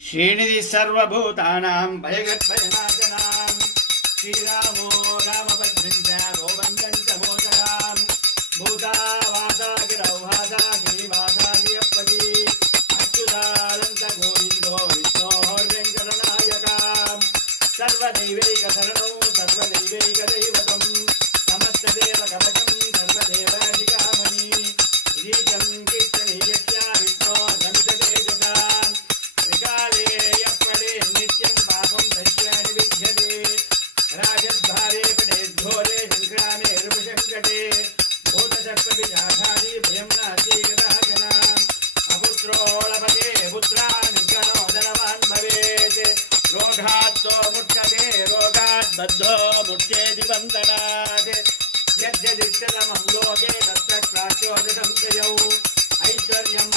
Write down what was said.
श्रीनिधि सर्वभूतानां भयगद्भयनाशनां श्रीरामो रामभद्रं च गोवन्दं च मोदरां भूतावासा गिरौहासा गिरिवासा गियप्पति अच्युतानन्द गोविन्दो विष्णोर्वेङ्कटनायकां सर्वदैवैकशरणौ सर्वदैवैकदैवतं समस्तदेवकवचं सर्वदेवाधिकामणि रीचं कीर्तनीयस्या विष्णो गमिततेजसां त्रिकाले यप्पडे नित्यं पापं दश्यानि विद्यते राजद्वारे पडे घोरे शङ्क्रामे ऋषङ्कटे भूतशक्तिजाधारी भयं नास्ति कदाचन अपुत्रोऽलभते पुत्रान् गणो धनवान् भवेत् रोगात्तो मुच्यते रोगात् बद्धो मुच्येति बन्धनात् यद्यदिष्टतमं लोके तत्र प्राच्योदशं संशयौ ऐश्वर्यं